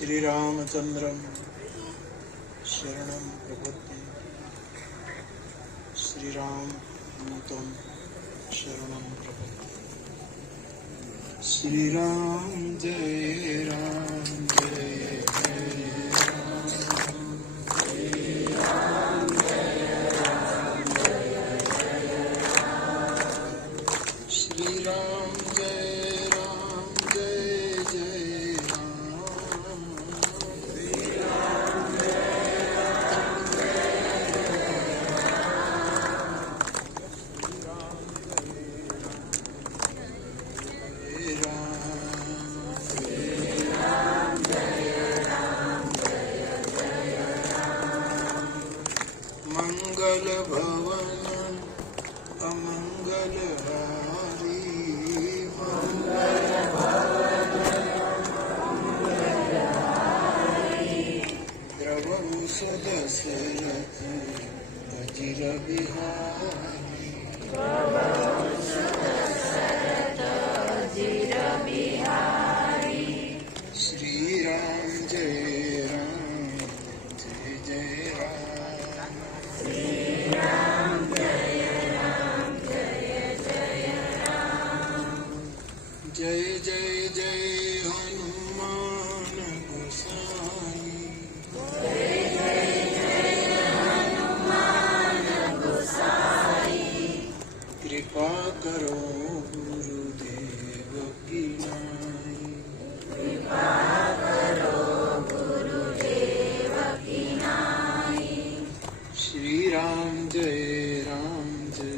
श्रीरामचन्द्रं शरणं प्रपद्ये। श्रीरामदूतं शरणं प्रपद्ये। श्रीराम जय राम जय जय राम। श्रीराम जय राम जय जय राम। श्रीराम जय राम जय जय राम। श्रीराम जय राम जय मंगल भवन अमंगल हारी। मंगल भवन अमंगल हारी। द्रवहु सुदशरथ अजिर बिहारी। द्रवहु सुदशरथ अजिर बिहारी। श्री राम जय राम जय जय राम। श्री राम जय राम जय जय राम। जय जय जय हनुमान गोसाई। जय जय जय हनुमान गोसाई। कृपा करो गुरुदेव की नाई। कृपा करो गुरुदेव की नाई। श्री राम जय जय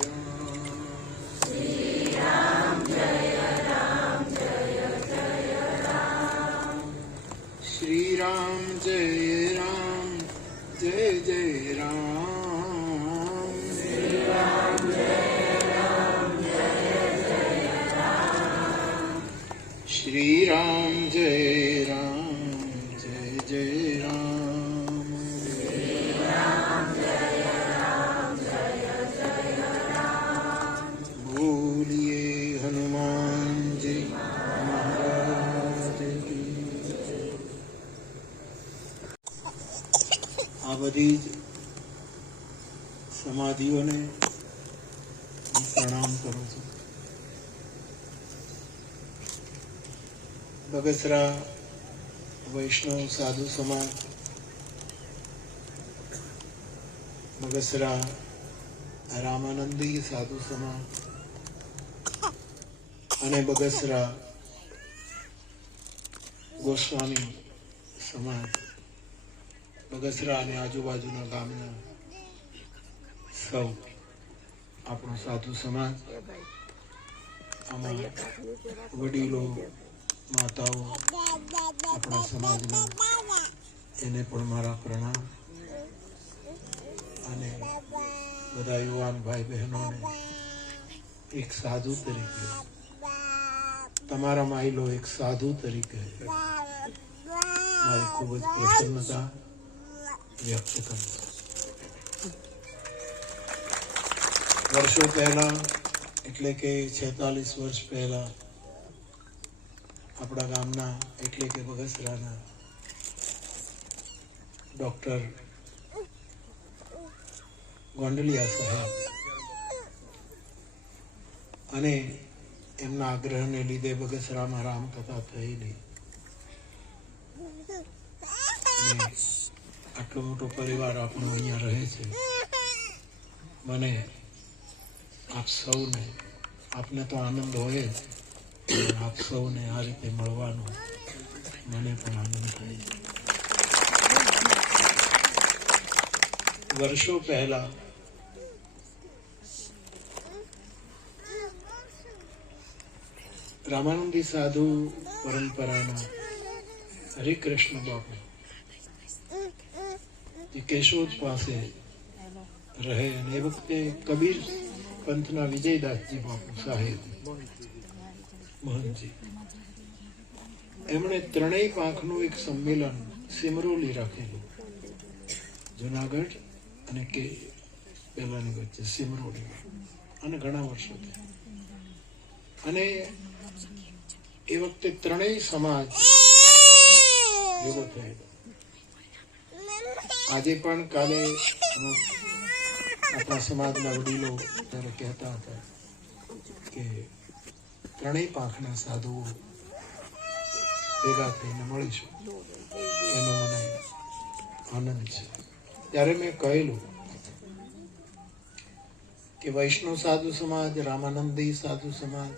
राम। श्री राम जय जय राम। श्री राम जय जय जय राम। श्री राम जय जय राम। श्री राम जय जय राम। बोलिए हनुमान जी महाराज की। આ બધી જ સમાધિઓને હું પ્રણામ કરું છું. બગસરા વૈષ્ણવ સાધુ સમાજ, બગસરા રામાનંદી સાધુ સમાજ અને બગસરા ગોસ્વામી સમાજ, બગસરા અને આજુબાજુના ગામના સૌ આપણો સાધુ સમાજ, આમાં વડીલો માતાઓ આપણા સમાજના, એને પણ મારા પ્રણામ. અને બધા યુવાન ભાઈ બહેનોને એક સાધુ તરીકે, તમારા માયલો એક સાધુ તરીકે મારી ખૂબ જ પ્રસન્નતા વ્યક્ત કરું છું. વર્ષો પહેલા, એટલે કે 46 વર્ષ પહેલા, આપણા ગામના એટલે કે બગસરાના ડોક્ટર ગોંડલિયા સાહેબ અને એમના આગ્રહને લીધે બગસરામાં રામકથા થયેલી. અને આટલો મોટો પરિવાર આપણો અહીંયા રહે છે. મને આપ સૌને, આપને તો આનંદ હોય જ, આપ સૌને આ રીતે મળવાનો મને પણ આનંદ થાય છે. વર્ષો પહેલા રામાનંદી સાધુ પરંપરાના હરિકૃષ્ણ બાપુ જે કેશોદ પાસે રહે, અને એ વખતે કબીર પંથના વિજયદાસજી બાપુ સાહેબ મહંતજી, એમણે ત્રણેય પાંખનું એક સંમેલન સિમરોલી રાખેલું. જુનાગઢ અને કે પહેલાની વચ્ચે સિમરોલી, અને ઘણા વર્ષો થયા. અને એ વખતે ત્રણેય સમાજ એવો થયેલો. આજે પણ કાલે આપણા સમાજના વડીલો ત્યારે કહેતા હતા કે ત્રણેય પાંખના સાધુઓ ભેગા થઈને મળીશું, એનો મને આનંદ છે. ત્યારે મેં કહેલું કે વૈષ્ણવ સાધુ સમાજ, રામાનંદી સાધુ સમાજ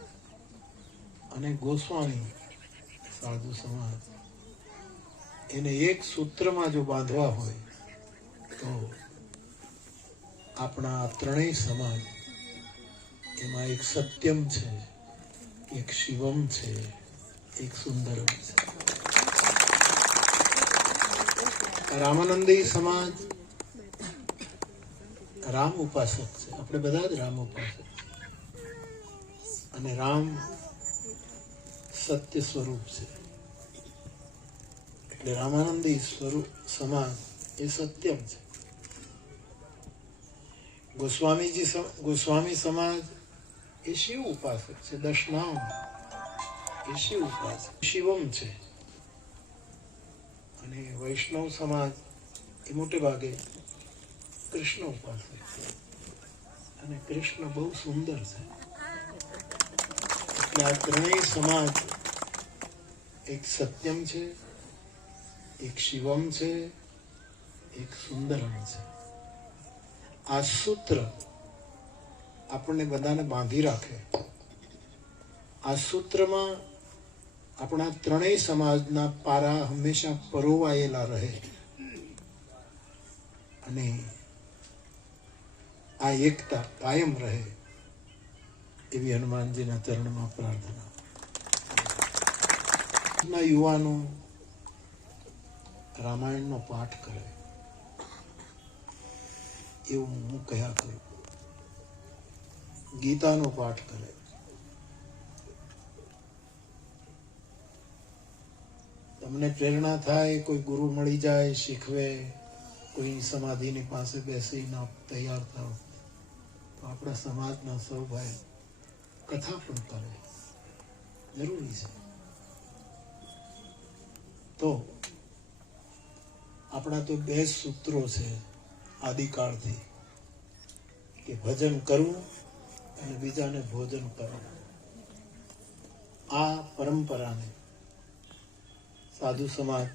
અને ગોસ્વામી સાધુ સમાજ, એને એક સૂત્રમાં જો બાંધવા હોય તો આપણા આ ત્રણેય સમાજ એમાં એક સત્યમ છે, એક શિવમ છે, એક સુંદરમ છે. રામાનંદી સમાજ રામ ઉપાસક છે. આપણે બધા જ રામ ઉપાસક છે. અને રામ સત્ય સ્વરૂપ છે. એટલે રામાનંદી સ્વરૂપ સમાજ એ સત્યમ છે. ગોસ્વામી સમાજ એ શિવ ઉપાસક છે. દશનામ એ શિવ ઉપાસક શિવમ છે. અને વૈષ્ણવ સમાજ એ મોટે ભાગે કૃષ્ણ ઉપાસક છે. અને કૃષ્ણ બહુ સુંદર છે. એટલે આ ત્રણેય સમાજ એક સત્યમ છે, એક શિવમ છે, એક સુંદરમ છે. આ સૂત્ર આપણને બધાને બાંધી રાખે. આ સૂત્રમાં આપણા ત્રણેય સમાજના પારા હંમેશા પરોવાયેલા રહે. અને આ એકતા કાયમ રહે એવી હનુમાનજીના ચરણમાં પ્રાર્થના. યુવાનો રામાયણનો પાઠ કરે એવું હું કહ્યા કરું. ગીતાનો પાઠ કરે, તમને પ્રેરણા થાય, કોઈ ગુરુ મળી જાય, શીખવે, કોઈ સમાધિની પાસે બેસીને તૈયાર થાવ, તો આપણા સમાજના સૌ ભાઈ કથા પણ કરે, જરૂરી છે. તો આપણા તો બે સૂત્રો છે આદિકાળથી, કે ભજન કરવું અને બીજાને ભોજન કરવું. આ પરંપરાને સાધુ સમાજ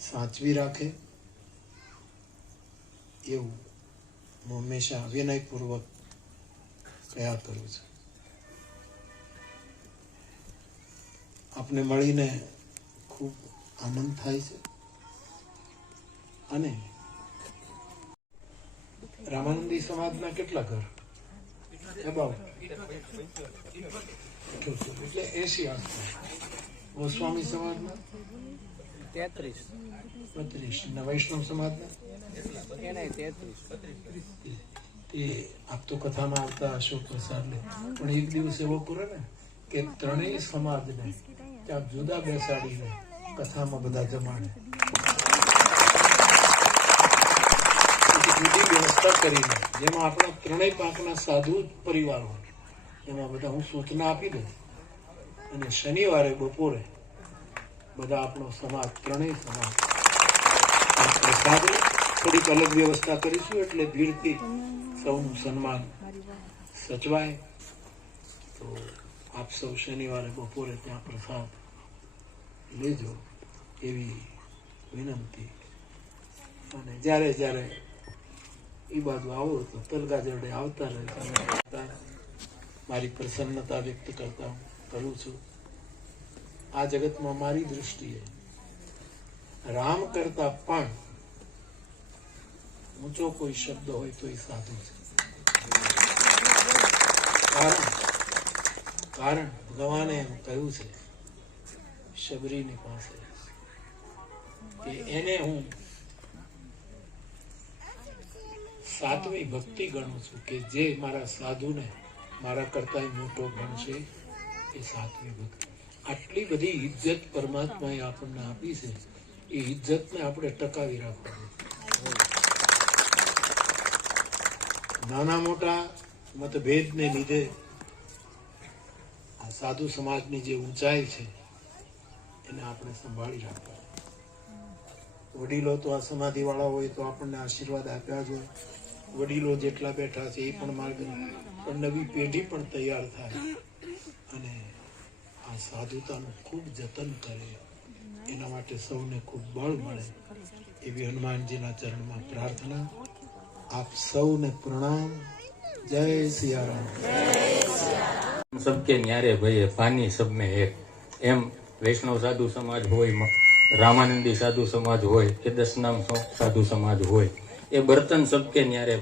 સાચવી રાખે એવું હું હંમેશા વિનયપૂર્વક કહ્યા કરું છું. આપને મળીને ખૂબ આનંદ થાય છે. અને રામાનંદી સમાજના કેટલા ઘર? એટલે 80 આસપાસ. ગોસ્વામી સમાજના 33 અને વૈષ્ણવ સમાજના એ આપ તો કથામાં આવતા હશો પ્રસાદ લે, પણ એક દિવસ એવો કરો ને કે ત્રણેય સમાજને ત્યાં જુદા બેસાડીને કથામાં બધા જમાડે. જુદી વ્યવસ્થા કરીને જેમાં આપણા ત્રણેય પાંખના સાધુ પરિવાર હોય, એમાં બધા હું સૂચના આપી દઉં. અને શનિવારે બપોરે બધા આપણો સમાજ, ત્રણેય સમાજ પ્રસાદ થોડીક અલગ વ્યવસ્થા કરીશું, એટલે ભીડથી સૌનું સન્માન સચવાય. તો આપ સૌ શનિવારે બપોરે ત્યાં પ્રસાદ લેજો એવી વિનંતી. અને જ્યારે જ્યારે એ બાજુ આવો તો તલગા જડે આવતા રહેતા. મારી પ્રસન્નતા વ્યક્ત કરતા કરું છું. આ જગતમાં મારી દૃષ્ટિએ રામ કરતા પણ ઊંચો કોઈ શબ્દ હોય તો એ સાધુ છે. કારણ ભગવાને એમ કહ્યું છે શબરીની પાસે કે એને હું સાતમી ભક્તિ ગણું છું, કે જે મારા સાધુને મારા કરતા મોટો ગણશે એ સાતમી ભક્તિ. આટલી બધી ઇજ્જત પરમાત્માએ આપણને આપી છે, એ ઇજ્જતને આપણે ટકાવી રાખવાની. નાના મોટા મતભેદને લીધે આ સાધુ સમાજની જે ઊંચાઈ છે એને આપણે સંભાળી રાખવાની. વડીલો તો આ સમાધિ વાળા હોય તો આપણને આશીર્વાદ આપ્યા જ હોય. વડીલો જેટલા બેઠા છે એ પણ માર્ગ, પણ નવી પેઢી પણ તૈયાર થાય અને આ સાધુતાનું ખૂબ જતન કરે, એના માટે સૌને ખૂબ બળ મળે એવી હનુમાનજીના ચરણમાં પ્રાર્થના. આપ સૌને પ્રણામ. જય સિયારામ. सबके न्यारे भये पानी सब में एक. एम वैष्णव साधु समाज હોય, रामानंदी साधु समाज હોય, કે 10 नाम साधु समाज હોય, એ બર્તન सबके न्यारे